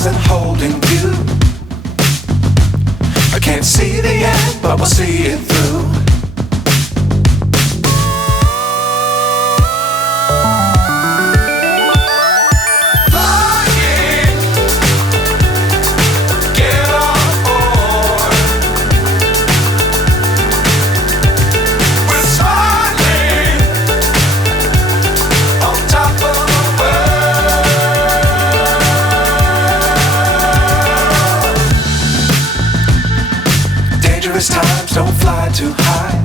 stars and holding you. I can't see the end, but we'll see it through. Times don't fly too high.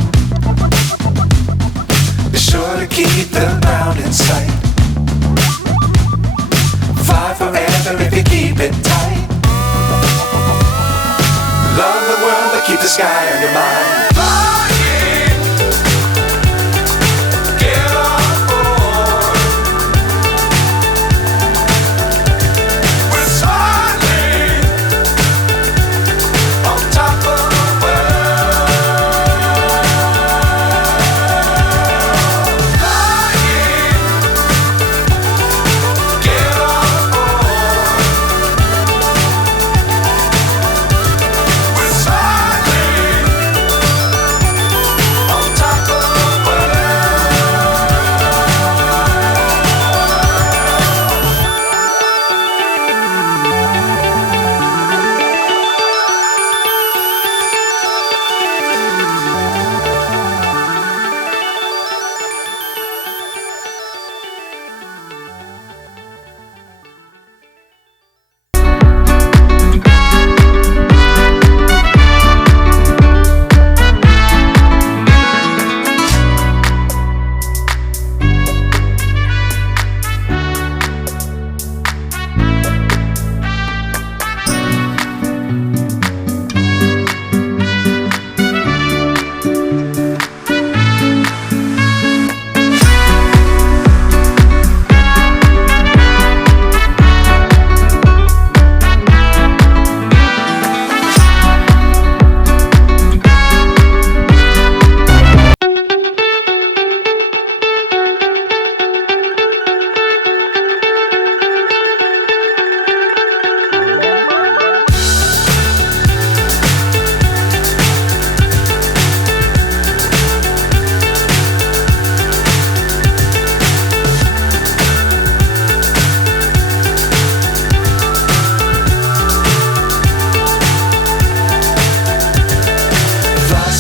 Be sure to keep the ground in sight. Fly forever if you keep it tight. Love the world but keep the sky on your mind.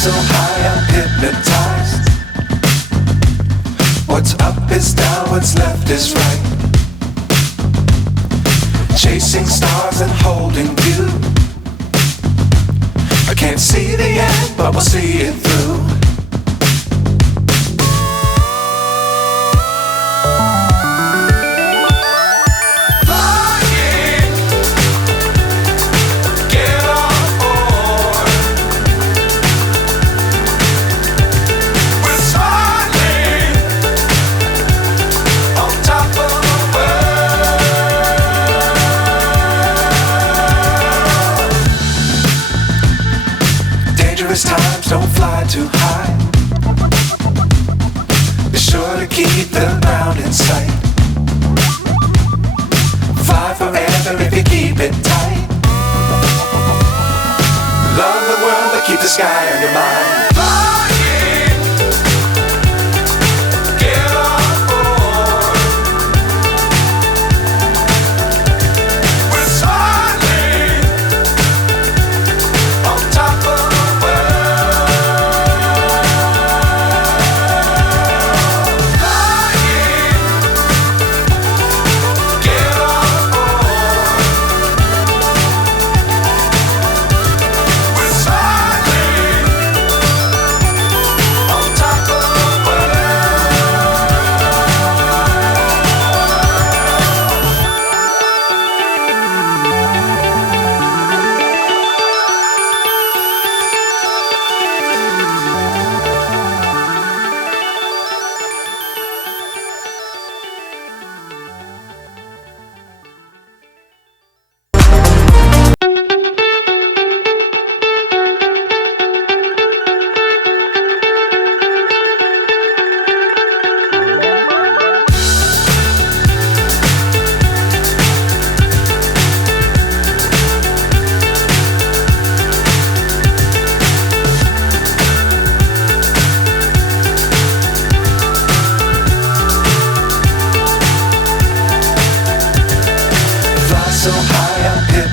So high I'm hypnotized. What's up is down, what's left is right. Chasing stars and holding you. I can't see the end, but we'll see it through. Times don't fly too high. Be sure to keep the ground in sight. Fly forever if you keep it tight. Love the world but keep the sky on your mind.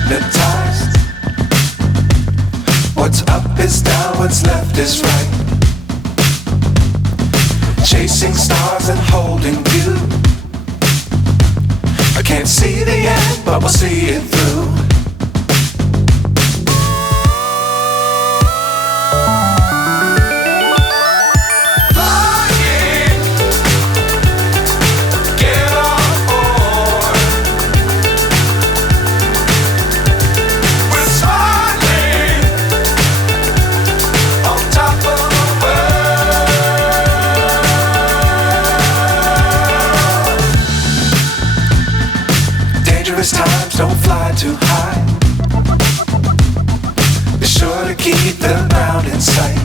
hypnotized. What's up is down, what's left is right. Chasing stars and holding you. I can't see the end, but we'll see it through. Times don't fly too high. Be sure to keep the ground in sight.